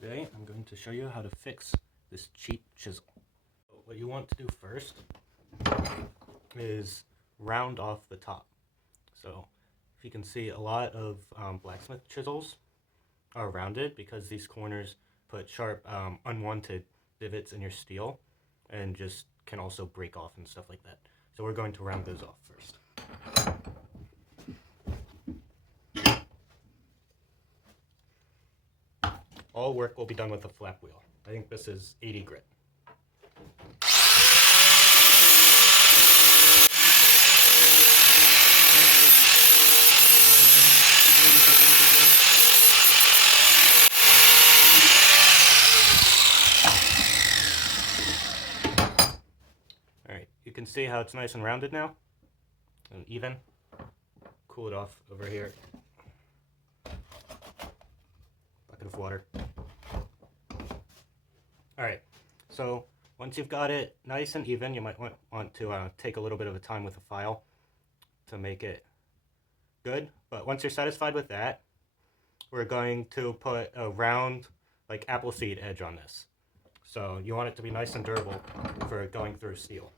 Today I'm going to show you how to fix this cheap chisel. What you want to do first is round off the top. So if you can see, a lot of blacksmith chisels are rounded because these corners put sharp unwanted divots in your steel and just can also break off and stuff like that. So we're going to round those off first. All work will be done with a flap wheel. I think this is 80 grit. Alright, you can see how it's nice and rounded now and even. Cool it off over here. Bucket of water. Alright, so once you've got it nice and even, you might want to take a little bit of a time with a file to make it good. But once you're satisfied with that, we're going to put a round, like appleseed edge on this. So you want it to be nice and durable for going through steel.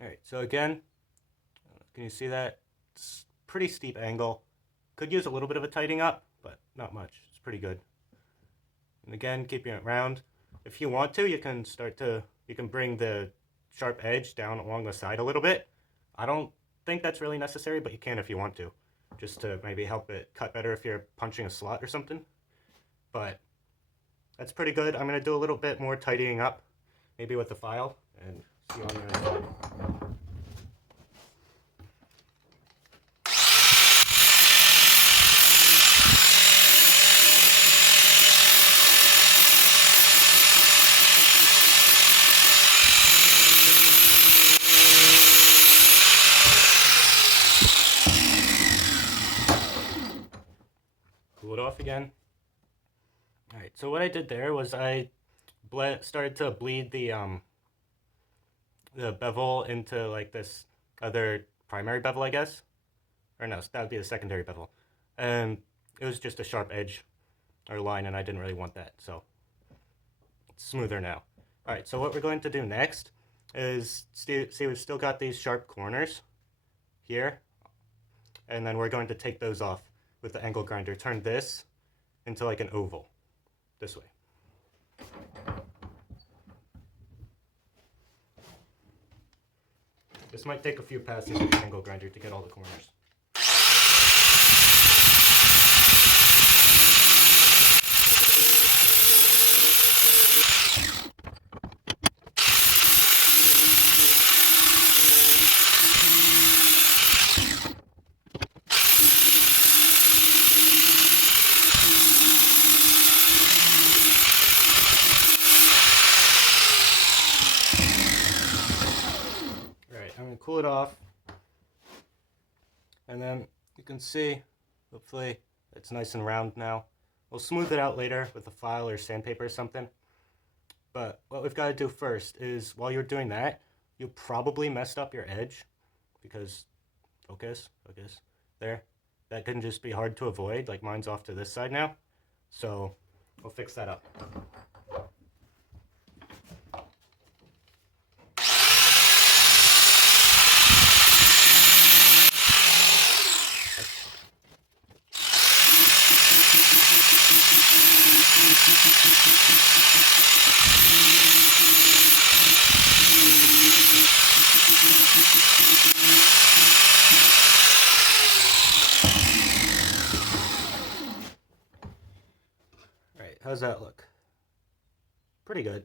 Alright, so again, can you see that? It's pretty steep angle. Could use a little bit of a tightening up, but not much. It's pretty good. And again, keeping it round. If you want to, you can bring the sharp edge down along the side a little bit. I don't think that's really necessary, but you can if you want to. Just to maybe help it cut better if you're punching a slot or something. But that's pretty good. I'm going to do a little bit more tightening up, maybe with the file, and see you on the other side. Cool it off again. Alright, so what I did there was I started to bleed the bevel into like this other primary bevel, I guess. Or no, that would be the secondary bevel. And it was just a sharp edge or line, and I didn't really want that, so it's smoother now. Alright, so what we're going to do next is, see we've still got these sharp corners here, and then we're going to take those off with the angle grinder. Turn this into like an oval, this way. This might take a few passes with the angle grinder to get all the corners. I'm going to cool it off, and then you can see, hopefully it's nice and round now. We'll smooth it out later with a file or sandpaper or something, but what we've got to do first is, while you're doing that, you probably messed up your edge, because, focus, there, that can just be hard to avoid, like mine's off to this side now, so we'll fix that up. Alright, how's that look? Pretty good.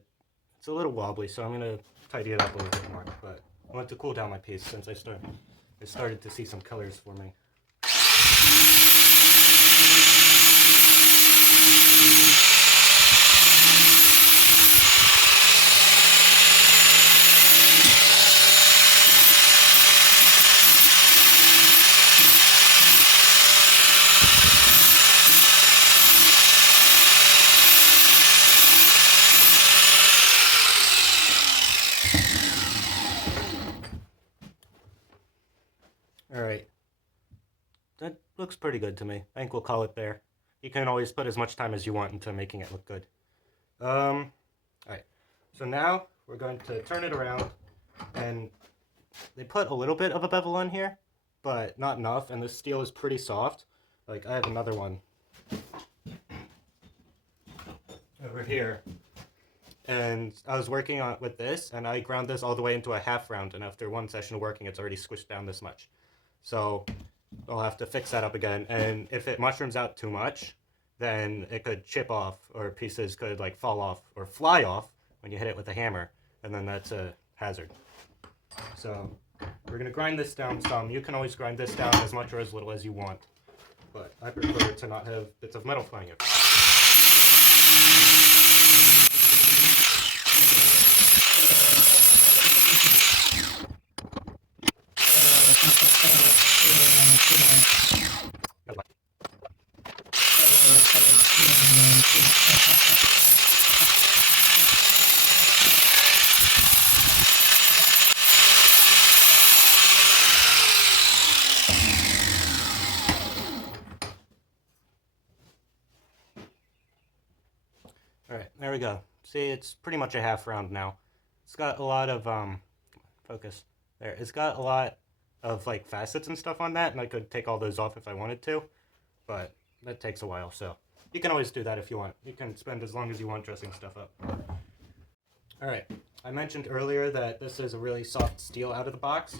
It's a little wobbly, so I'm gonna tidy it up a little bit more. But I want to cool down my piece since I started to see some colors forming. Alright, that looks pretty good to me. I think we'll call it there. You can always put as much time as you want into making it look good. Alright, so now we're going to turn it around, and they put a little bit of a bevel on here, but not enough, and this steel is pretty soft. Like, I have another one over here, and I was working on with this, and I ground this all the way into a half round, and after one session of working, it's already squished down this much. So I'll have to fix that up again, and if it mushrooms out too much, then it could chip off, or pieces could like fall off or fly off when you hit it with a hammer, and then that's a hazard. So we're going to grind this down some. You can always grind this down as much or as little as you want, but I prefer to not have bits of metal flying out. Alright, there we go. See, it's pretty much a half round now. It's got a lot of, focus. There, it's got a lot of, like, facets and stuff on that, and I could take all those off if I wanted to, but that takes a while, so you can always do that if you want. You can spend as long as you want dressing stuff up. Alright, I mentioned earlier that this is a really soft steel out of the box,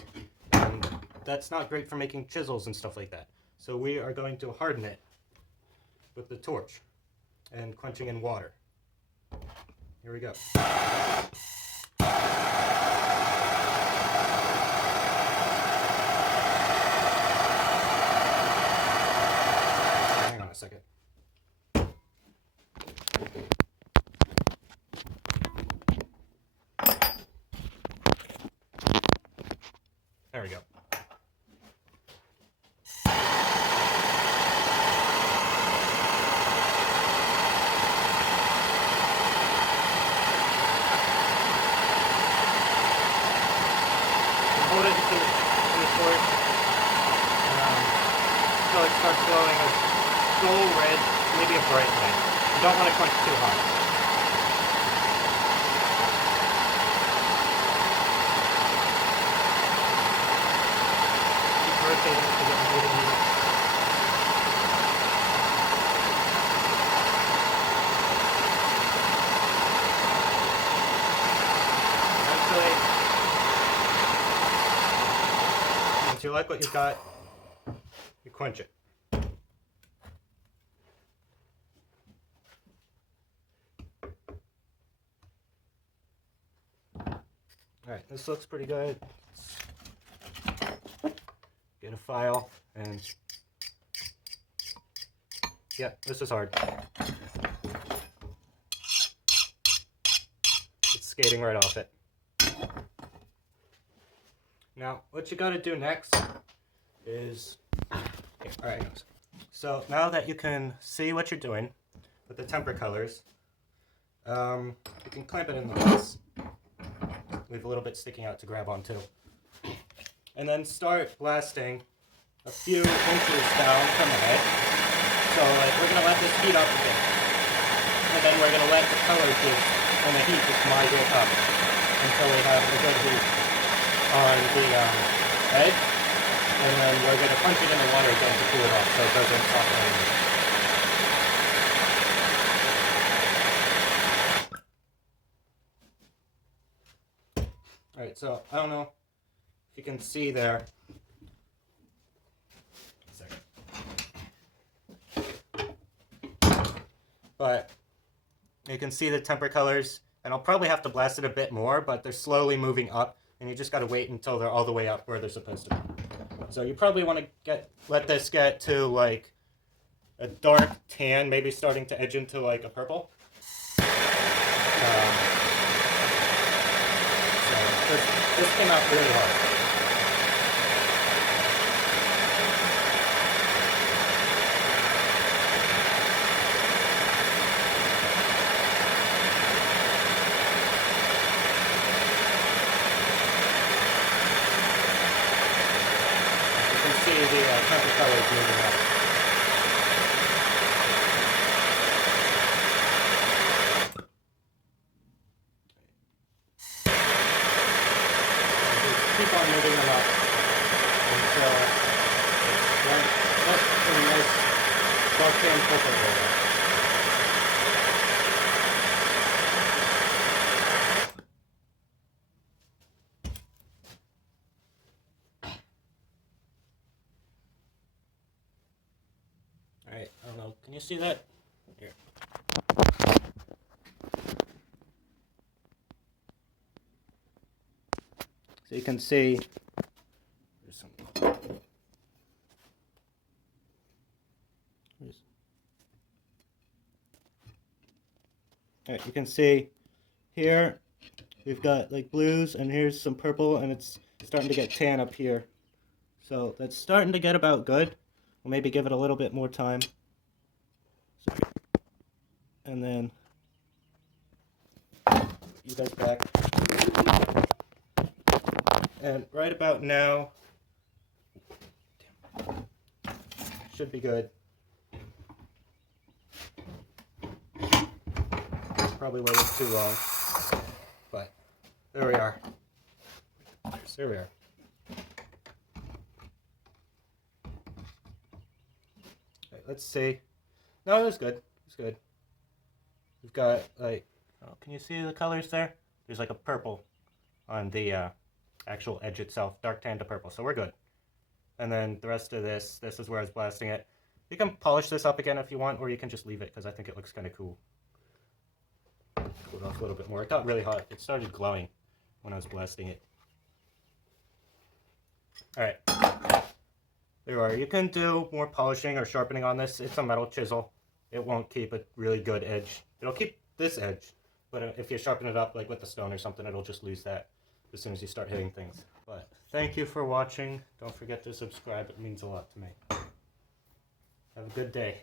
and that's not great for making chisels and stuff like that. So we are going to harden it with the torch and quenching in water. Here we go. Hang on a second. There we go. Hold it to the torch until it starts glowing a dull red, maybe a bright red. You don't want to quench too hot. Keep rotating to get moving even. Eventually, once you like what you got, you quench it. Alright, this looks pretty good. Get a file, and yeah, this is hard. It's skating right off it. Now, what you gotta do next is, okay, alright, so now that you can see what you're doing with the temper colors, you can clamp it in place. Leave a little bit sticking out to grab onto. And then start blasting a few inches down from the head. So like, we're gonna let this heat up a bit. And then we're gonna let the color juice and the heat just migrate up until we have a good heat on the edge, and then we're going to punch it in the water again to cool it off so it doesn't soften anymore. Alright, so I don't know if you can see there. But you can see the temper colors And I'll probably have to blast it a bit more, but they're slowly moving up, and you just got to wait until they're all the way up where they're supposed to be. So you probably want to let this get to like a dark tan, maybe starting to edge into like a purple. So this came out really hard. See the purple colors moving up. Just keep on moving them up until that's a nice dark tan purple area. Alright, I don't know. Can you see that? Here. So you can see there's some Alright, you can see here we've got like blues and here's some purple and it's starting to get tan up here. So that's starting to get about good. We'll maybe give it a little bit more time. And then you guys back. And right about now should be good. Probably waited too long, but there we are. There we are. Right, let's see. No, it was good. It's good. We've got like, oh, can you see the colors there? There's like a purple on the actual edge itself, dark tan to purple. So we're good. And then the rest of this is where I was blasting it. You can polish this up again if you want, or you can just leave it because I think it looks kind of cool. Cool it off a little bit more. It got really hot. It started glowing when I was blasting it. Alright. There you are. You can do more polishing or sharpening on this. It's a metal chisel. It won't keep a really good edge. It'll keep this edge, but if you sharpen it up like with a stone or something, it'll just lose that as soon as you start hitting things. But thank you for watching. Don't forget to subscribe. It means a lot to me. Have a good day.